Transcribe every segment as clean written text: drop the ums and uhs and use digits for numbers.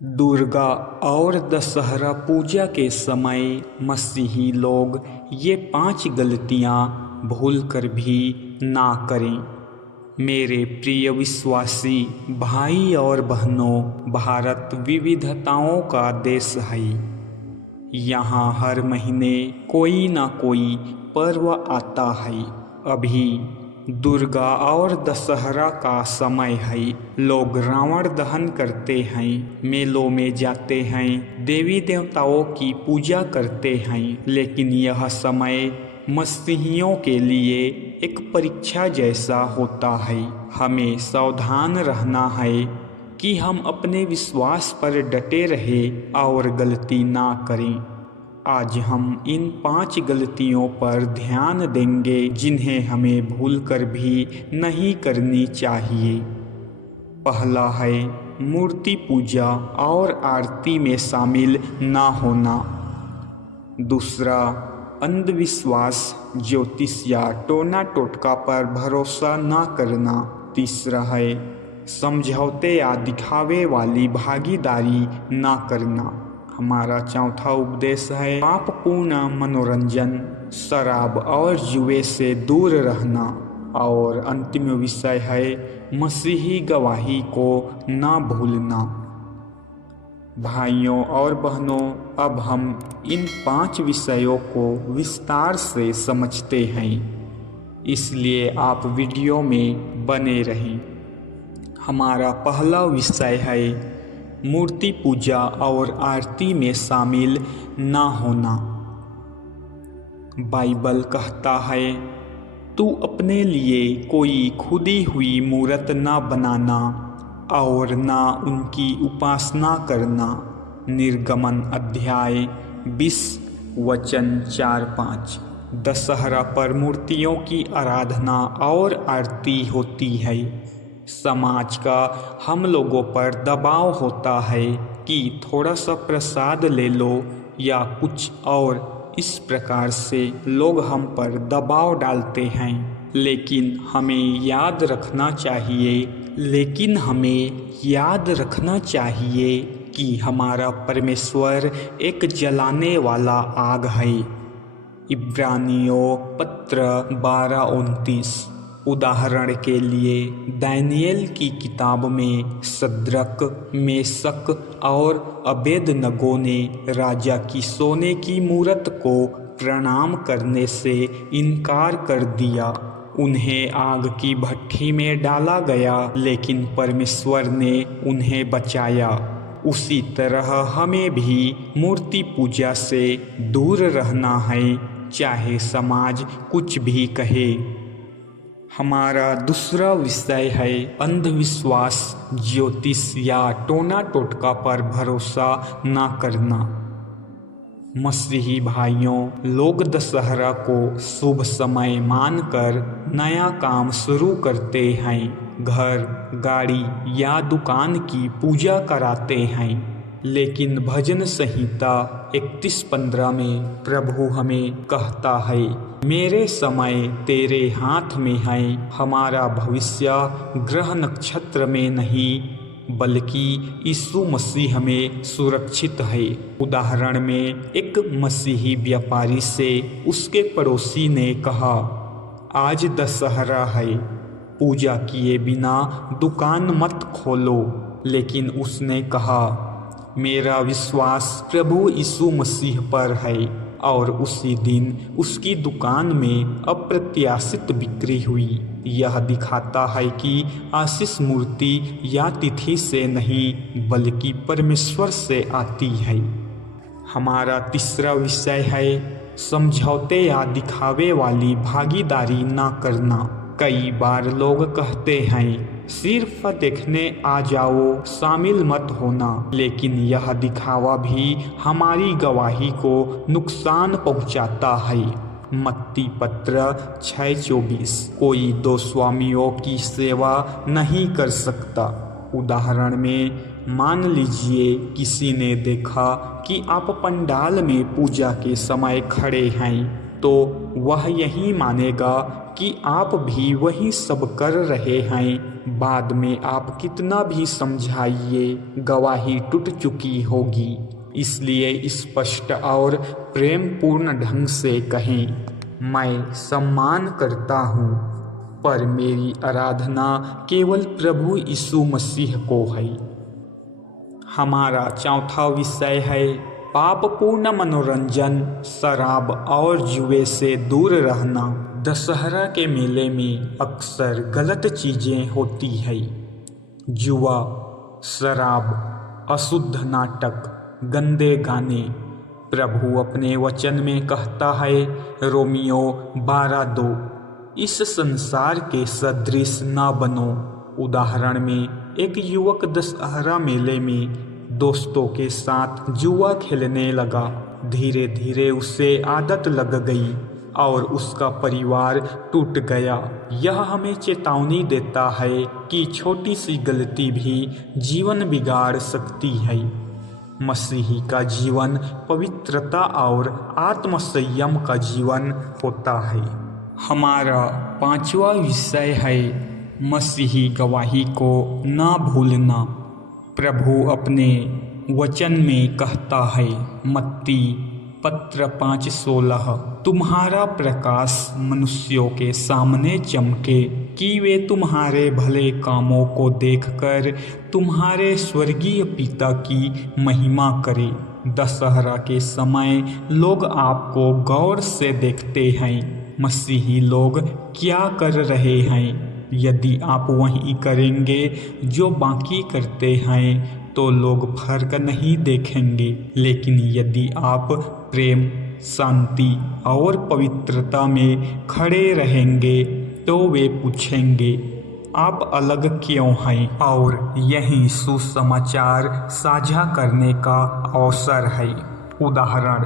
दुर्गा और दशहरा पूजा के समय मसीही लोग ये 5 गलतियां भूलकर भी ना करें। मेरे प्रिय विश्वासी भाई और बहनों, भारत विविधताओं का देश है। यहाँ हर महीने कोई ना कोई पर्व आता है। अभी दुर्गा और दशहरा का समय है। लोग रावण दहन करते हैं, मेलों में जाते हैं, देवी देवताओं की पूजा करते हैं। लेकिन यह समय मसीहियों के लिए एक परीक्षा जैसा होता है। हमें सावधान रहना है कि हम अपने विश्वास पर डटे रहे और गलती ना करें। आज हम इन 5 गलतियों पर ध्यान देंगे जिन्हें हमें भूलकर भी नहीं करनी चाहिए। पहला है मूर्ति पूजा और आरती में शामिल ना होना। दूसरा, अंधविश्वास, ज्योतिष या टोना टोटका पर भरोसा ना करना। तीसरा है समझौते या दिखावे वाली भागीदारी ना करना। हमारा चौथा उपदेश है पापपूर्ण मनोरंजन, शराब और जुए से दूर रहना। और अंतिम विषय है मसीही गवाही को ना भूलना। भाइयों और बहनों, अब हम इन 5 विषयों को विस्तार से समझते हैं, इसलिए आप वीडियो में बने रहें। हमारा पहला विषय है मूर्ति पूजा और आरती में शामिल ना होना। बाइबल कहता है, तू अपने लिए कोई खुदी हुई मूर्त ना बनाना और ना उनकी उपासना करना। निर्गमन अध्याय 20 वचन 4-5। दशहरा पर मूर्तियों की आराधना और आरती होती है। समाज का हम लोगों पर दबाव होता है कि थोड़ा सा प्रसाद ले लो या कुछ और। इस प्रकार से लोग हम पर दबाव डालते हैं। लेकिन हमें याद रखना चाहिए कि हमारा परमेश्वर एक जलाने वाला आग है। इब्रानियों पत्र 12:29। उदाहरण के लिए दानियेल की किताब में सद्रक, मेशक और अबेदनगो ने राजा की सोने की मूरत को प्रणाम करने से इनकार कर दिया। उन्हें आग की भट्ठी में डाला गया, लेकिन परमेश्वर ने उन्हें बचाया। उसी तरह हमें भी मूर्ति पूजा से दूर रहना है, चाहे समाज कुछ भी कहे। हमारा दूसरा विषय है अंधविश्वास, ज्योतिष या टोना टोटका पर भरोसा ना करना। मसीही भाइयों, लोग दशहरा को शुभ समय मानकर नया काम शुरू करते हैं। घर, गाड़ी या दुकान की पूजा कराते हैं। लेकिन भजन संहिता 31:15 में प्रभु हमें कहता है, मेरे समय तेरे हाथ में है, हमारा भविष्य ग्रह नक्षत्र में नहीं बल्कि यीशु मसीह में सुरक्षित है। उदाहरण में एक मसीही व्यापारी से उसके पड़ोसी ने कहा, आज दशहरा है, पूजा किए बिना दुकान मत खोलो। लेकिन उसने कहा, मेरा विश्वास प्रभु यीशु मसीह पर है। और उसी दिन उसकी दुकान में अप्रत्याशित बिक्री हुई। यह दिखाता है कि आशीष मूर्ति या तिथि से नहीं बल्कि परमेश्वर से आती है। हमारा तीसरा विषय है समझौते या दिखावे वाली भागीदारी ना करना। कई बार लोग कहते हैं, सिर्फ देखने आ जाओ, शामिल मत होना। लेकिन यह दिखावा भी हमारी गवाही को नुकसान पहुंचाता है। मत्ती पत्र 6:24। कोई 2 स्वामियों की सेवा नहीं कर सकता। उदाहरण में मान लीजिए किसी ने देखा कि आप पंडाल में पूजा के समय खड़े हैं, तो वह यही मानेगा कि आप भी वही सब कर रहे हैं। बाद में आप कितना भी समझाइए, गवाही टूट चुकी होगी। इसलिए स्पष्ट और प्रेमपूर्ण ढंग से कहें, मैं सम्मान करता हूँ, पर मेरी आराधना केवल प्रभु यीशु मसीह को है। हमारा चौथा विषय है पापपूर्ण मनोरंजन, शराब और जुए से दूर रहना। दशहरा के मेले में अक्सर गलत चीज़ें होती है। जुआ, शराब, अशुद्ध नाटक, गंदे गाने। प्रभु अपने वचन में कहता है, रोमियो 12:2, इस संसार के सदृश ना बनो। उदाहरण में एक युवक दशहरा मेले में दोस्तों के साथ जुआ खेलने लगा। धीरे धीरे उसे आदत लग गई और उसका परिवार टूट गया। यह हमें चेतावनी देता है कि छोटी सी गलती भी जीवन बिगाड़ सकती है। मसीही का जीवन पवित्रता और आत्मसंयम का जीवन होता है। हमारा पांचवा विषय है मसीही गवाही को ना भूलना। प्रभु अपने वचन में कहता है, मत्ती पत्र 5:16, तुम्हारा प्रकाश मनुष्यों के सामने चमके कि वे तुम्हारे भले कामों को देखकर तुम्हारे स्वर्गीय पिता की महिमा करें। दशहरा के समय लोग आपको गौर से देखते हैं। मसीही लोग क्या कर रहे हैं? यदि आप वही करेंगे जो बाकी करते हैं तो लोग फर्क नहीं देखेंगे। लेकिन यदि आप प्रेम, शांति और पवित्रता में खड़े रहेंगे तो वे पूछेंगे, आप अलग क्यों हैं? और यही सुसमाचार साझा करने का अवसर है। उदाहरण,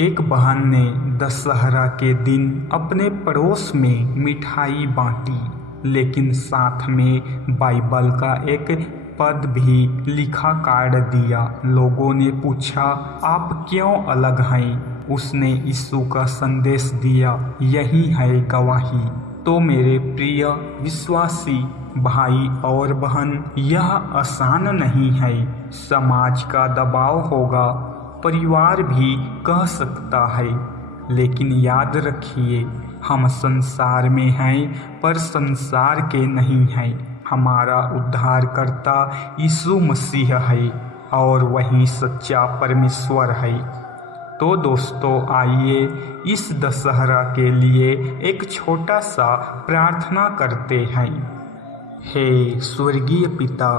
एक बहन ने दशहरा के दिन अपने पड़ोस में मिठाई बांटी, लेकिन साथ में बाइबल का एक पद भी लिखा कार्ड दिया। लोगों ने पूछा, आप क्यों अलग हैं? उसने यीशु का संदेश दिया। यही है गवाही। तो मेरे प्रिय विश्वासी भाई और बहन, यह आसान नहीं है। समाज का दबाव होगा, परिवार भी कह सकता है, लेकिन याद रखिए, हम संसार में हैं पर संसार के नहीं हैं। हमारा उद्धारकर्ता यीशु मसीह है और वही सच्चा परमेश्वर है। तो दोस्तों, आइए इस दशहरा के लिए एक छोटा सा प्रार्थना करते हैं। हे स्वर्गीय पिता,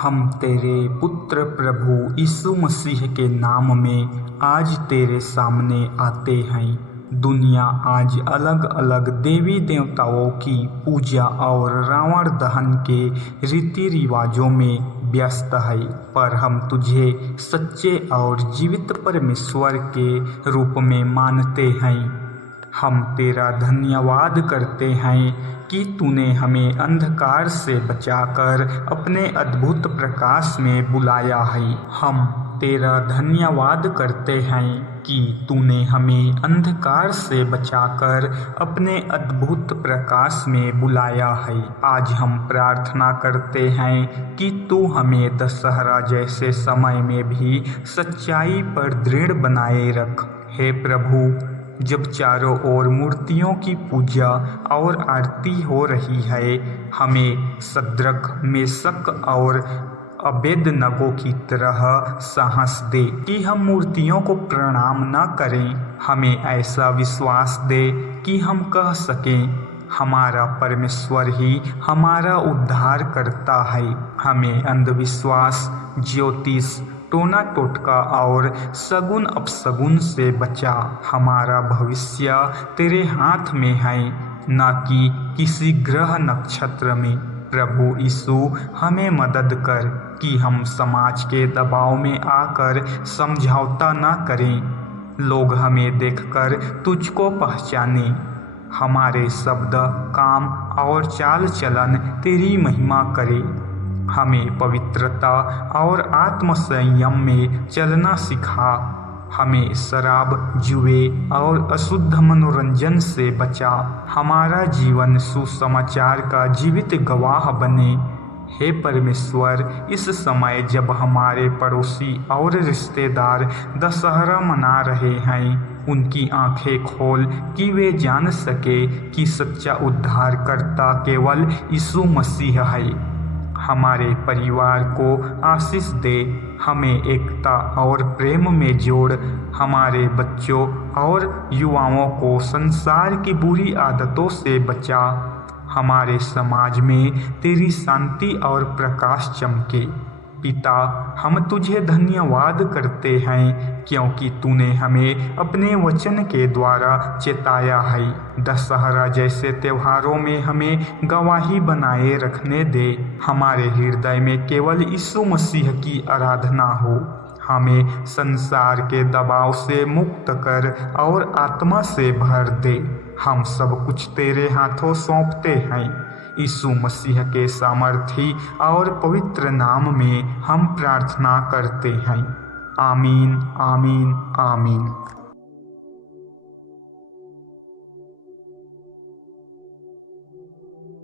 हम तेरे पुत्र प्रभु यीशु मसीह के नाम में आज तेरे सामने आते हैं। दुनिया आज अलग अलग देवी देवताओं की पूजा और रावण दहन के रीति रिवाजों में व्यस्त है, पर हम तुझे सच्चे और जीवित परमेश्वर के रूप में मानते हैं। हम तेरा धन्यवाद करते हैं कि तूने हमें अंधकार से बचाकर अपने अद्भुत प्रकाश में बुलाया है। हम तेरा धन्यवाद करते हैं कि तूने हमें अंधकार से बचाकर अपने अद्भुत प्रकाश में बुलाया है। आज हम प्रार्थना करते हैं कि तू हमें दशहरा जैसे समय में भी सच्चाई पर दृढ़ बनाए रख। हे प्रभु, जब चारों ओर मूर्तियों की पूजा और आरती हो रही है, हमें सद्रक, मेशक और अबेदनगो की तरह साहस दे कि हम मूर्तियों को प्रणाम न करें। हमें ऐसा विश्वास दे कि हम कह सकें, हमारा परमेश्वर ही हमारा उद्धार करता है। हमें अंधविश्वास, ज्योतिष, टोना टोटका और सगुन अपसगुन से बचा। हमारा भविष्य तेरे हाथ में है, न कि किसी ग्रह नक्षत्र में। प्रभु यीशु, हमें मदद कर कि हम समाज के दबाव में आकर समझौता न करें। लोग हमें देखकर तुझको पहचाने। हमारे शब्द, काम और चाल चलन तेरी महिमा करे। हमें पवित्रता और आत्मसंयम में चलना सिखा। हमें शराब, जुए और अशुद्ध मनोरंजन से बचा। हमारा जीवन सुसमाचार का जीवित गवाह बने। हे परमेश्वर, इस समय जब हमारे पड़ोसी और रिश्तेदार दशहरा मना रहे हैं, उनकी आंखें खोल कि वे जान सके कि सच्चा उद्धारकर्ता केवल यीशु मसीह है। हमारे परिवार को आशीष दे, हमें एकता और प्रेम में जोड़। हमारे बच्चों और युवाओं को संसार की बुरी आदतों से बचा। हमारे समाज में तेरी शांति और प्रकाश चमके। पिता, हम तुझे धन्यवाद करते हैं क्योंकि तूने हमें अपने वचन के द्वारा चेताया है। दशहरा जैसे त्योहारों में हमें गवाही बनाए रखने दे। हमारे हृदय में केवल यीशु मसीह की आराधना हो। हमें संसार के दबाव से मुक्त कर और आत्मा से भर दे। हम सब कुछ तेरे हाथों सौंपते हैं। यीशु मसीह के सामर्थी और पवित्र नाम में हम प्रार्थना करते हैं। आमीन, आमीन, आमीन।